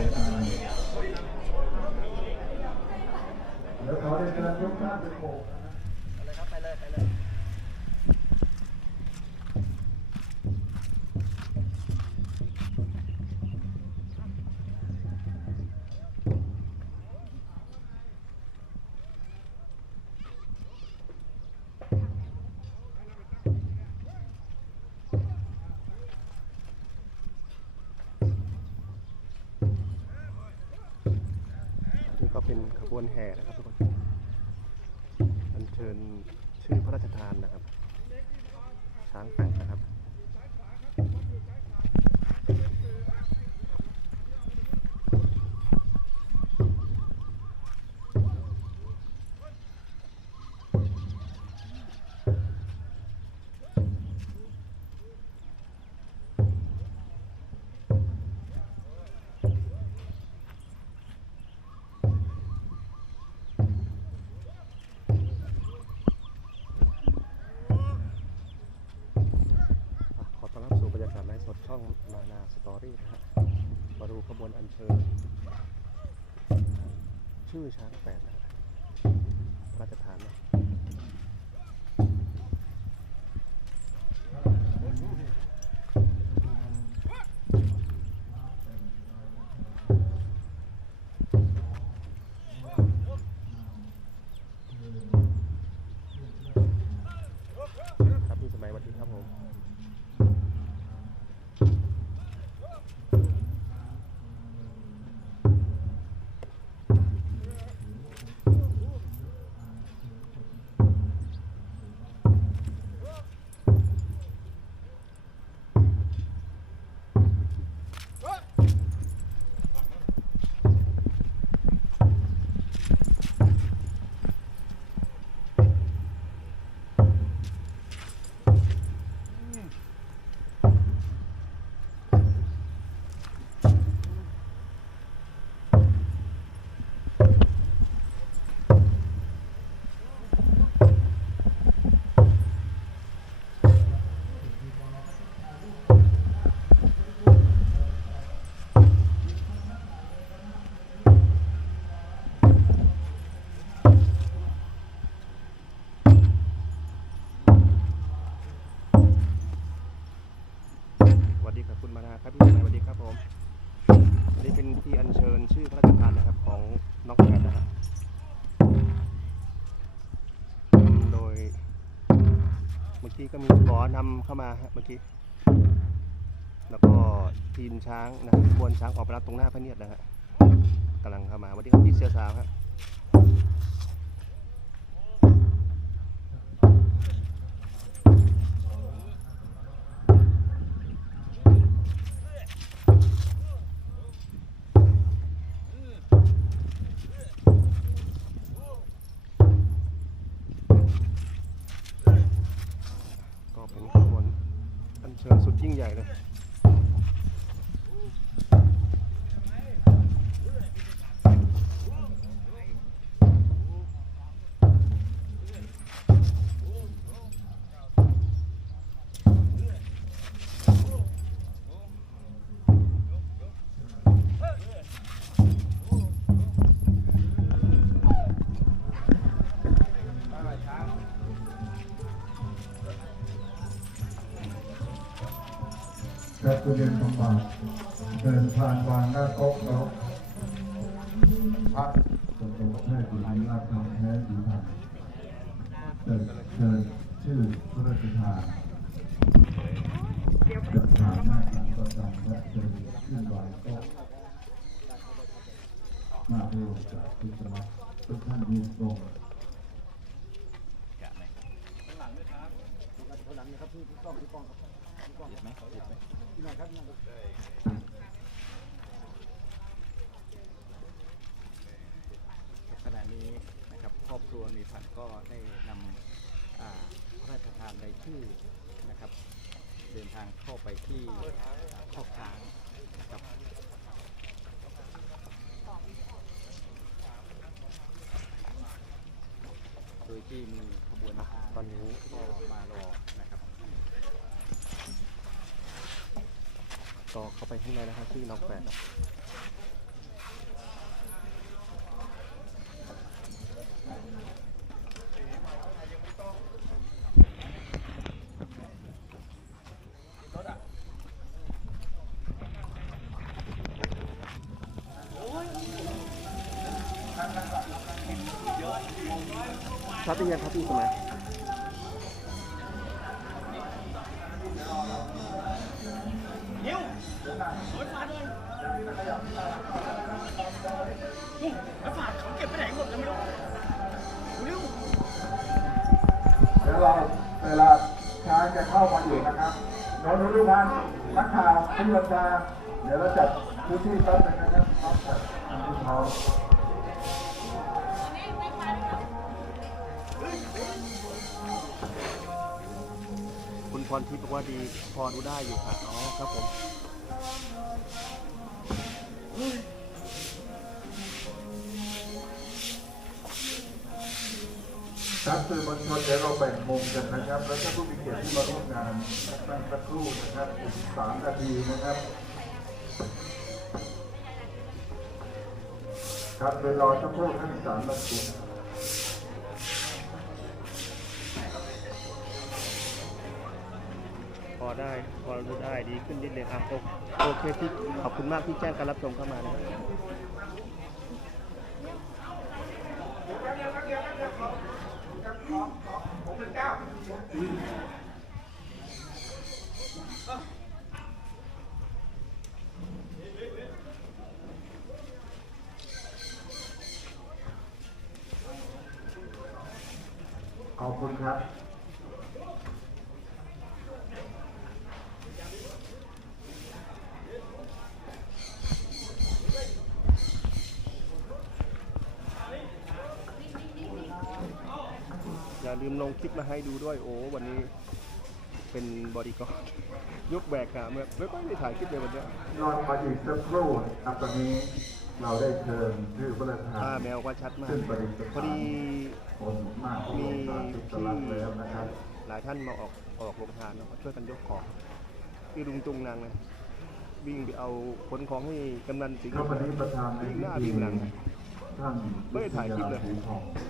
เดี๋ยวขอเรียนเชิญทุกท่านไปโบก เลยครับไปเลยไปเลย นี่ก็เป็นขบ วนแห่นะครับทุกคนอัญเชิญชื่อพระราชทานนะครับ ช้างแฝดนะครับ ขอต้อนรับสู่บรรยากาศไลฟ์สด ช่องนานาสตอรี่นะฮะมาดูขบวนอัญเชิญ ชื่อช้างแปดนะฮะพระราชทานนะ ครับคุณมาครับพี่สมัยสวัสดีครับผมอันนี้เป็นพิธีอัญเชิญชื่อพระราชทานนะครับของน้องแฝดนะครับโดยเมื่อกี้ก็มีหมอนำเข้ามาฮะเมื่อกี้ แล้วก็ทีมช้างนะบวนช้างออกไปรับตรงหน้าพระเนียดนะฮะกำลังเข้ามาสวัสดีครับพี่เสือสาวครับ ก็เป็นขบวน ชิญสุดยิ่งใหญ่เลย บำบัดเดินผ่านวางหน้าโต๊ะแล้วพักจนตรงแม่ดีราคาแท้ดีผ่านเดินเดินชื่อพระราชทานจัดผ่านหน้าหลังประจำและเดินขึ้นวางโต๊ะมาเร็วจากทุกจังหวัดทุกท่านยืนตรง ขณะนี้นะครับครอบครัวมีพันก็ได้นำพระราชทานในชื่อนะครับ เดินทางเข้าไปที่คอกช้างนะครับโดยที่มีขบวนช้างตอนนี้ก็มารอนะครับ ก็เข้าไปข้างในนะครับที่น้องแฝดครับพี่ยังครับพี่สมัย เวเราเวลาช้างจะเข้ามาอยู่นะครับโน้ตทุกท่านนักข่าวทุกคนจะเดี๋ยวเราจัดพื้นที่แป๊บนึงนะครับครับจัดพื้นที่เขาคุณพรทิพย์บอกว่าดีพอดูได้อยู่ค่ะ อ๋อ ครับผม ครับสื่อมวลชนเดี๋ยวเราแบ่งมุมกันนะครับ แล้วก็ผู้มีเกียรติที่มาร่วมงานตั้งสักครู่นะครับอีกสามนาทีนะครับ ครับเดี๋ยวรอสักครู่ท่านสามนาทีพอได้พอดูได้ดีขึ้นนิดนึงอะโอโอเคพี่ขอบคุณมากที่แจ้งการรับชมเข้ามานะครับ ขอบคุณครับ อย่าลืมลงคลิปมาให้ดูด้วยโอ้วันนี้เป็นบอดี้การ์ดยกแบกอะไม่ไม่ค่อยได้ถ่ายคลิปเลยวันเนี้ยนอนมาอีกสักครู่ครับตอนนี้เราได้เชิญชื่อพระราชทาป้านแมวก็ชัดมากซึ่งประดิษฐานพอดี คนมากที่มีสามสิบตที่ลับแล้วนะครับ หลายท่านมาออกออกโรงทานเนอะช่วยกันยกของที่ลุงตุงนางนะวิ่งไปเอาขนของให้กำนันสิงห์ ครับวันนี้ประธานในวิ่งหพิน้าธีวิ่งหลังท่านไม่ได้ถ่ายคลิปเลยวิทาศรีทองอดีตสมาชิ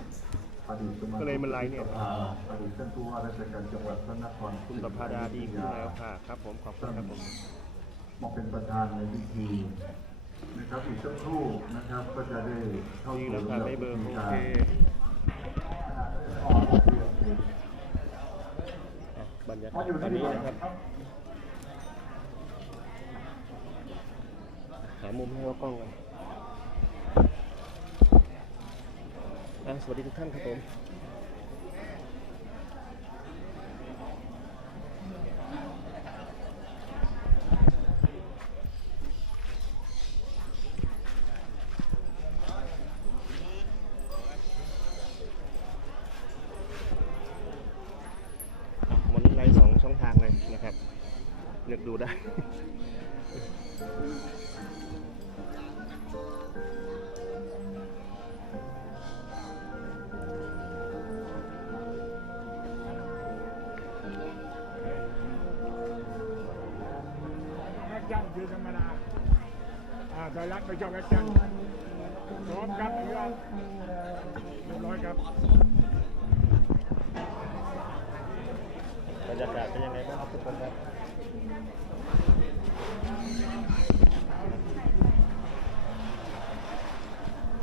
ก็เลยมันไลฟ์เนี่ยสภาอดีตท่านผู้ว่าราชการจังหวัดพระนครคุณประภาดาดีขึ้นแล้วค่ะครับผมขอบคุณครับผมมาเป็นประธานในพิธีนะครับอีกสักครู่นะครับก็จะได้เข้าดีสู่แล้วค่ะได้เบอร์โอเคออกเสียงอะบรรยากาศตอนนี้นะครับ หามุมให้เขากล้องกันอะ สวัสดีทุกท่านครับผมวันนี้ไลฟ์สองช่องทางเลยนะครับเลือกดูได้ คือธรรมดาอ่าไทยรัฐไม่ชอบแอคชั่นพร้อมครับเรือเรียบร้อยครับรรยากาศเป็นยังไงบ้างครับทุกคนครับ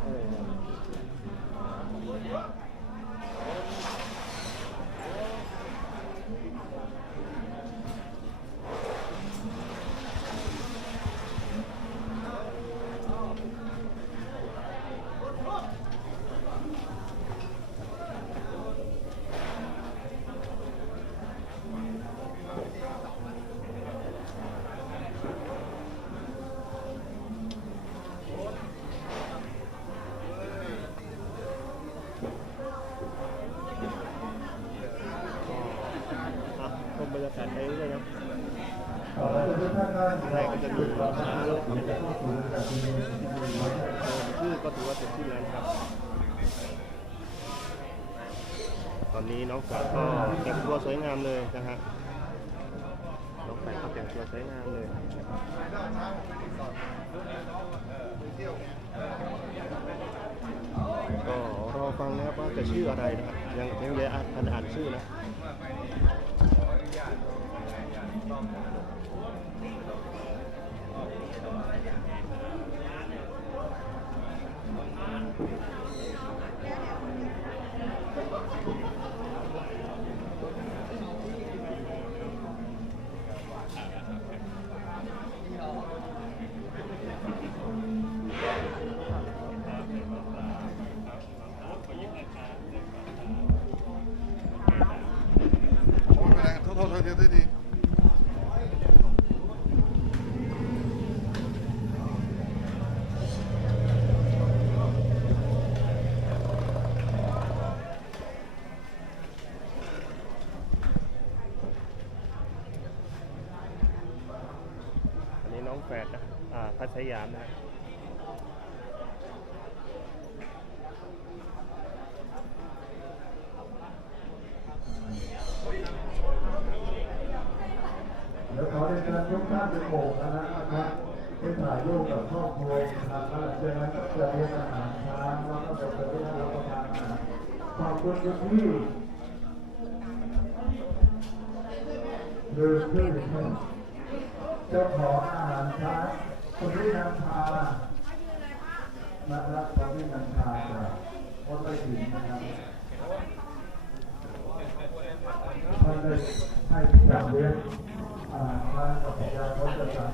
เอออะ จัดไปเรื่อยๆครับขอบคุณทุกท่านครก็จะมีช้างแล้วครับจะเข้าสู่การพิธีชื่อก็ถือว่าเสร็จสิ้นแล้วครับ ตอนนี้น้องสาวก็แต่งตัวสวยงามเลยนะฮะน้องสาวก็แต่งตัวสวยงามเลยก็รอฟังนะครับว่าจะชื่ออะไรนะครับยังยังเลยอ่านอ่านชื่อนะ แฝดนะอ่าพัทยามนะฮะเดี๋ยวขอเรียนเชิญทุกท่านเป็นโบกนะครับที่ถ่ายรูปกับครอบครัวนะครับจากนั้นก็จะเลี้ยงอาหารช้างแล้วก็จะไปเลี้ยงรับประทานอาหารขอบคุณทุกที่ลืมชื่อน เจ้าของอาหารช้างคนที่นันทานะครับคนที่นันทาจากวัดไร่ขิงนะครับท่านได้ให้จัดเลี้ยงอาหารช้างกับพญาเขาจะสั่ง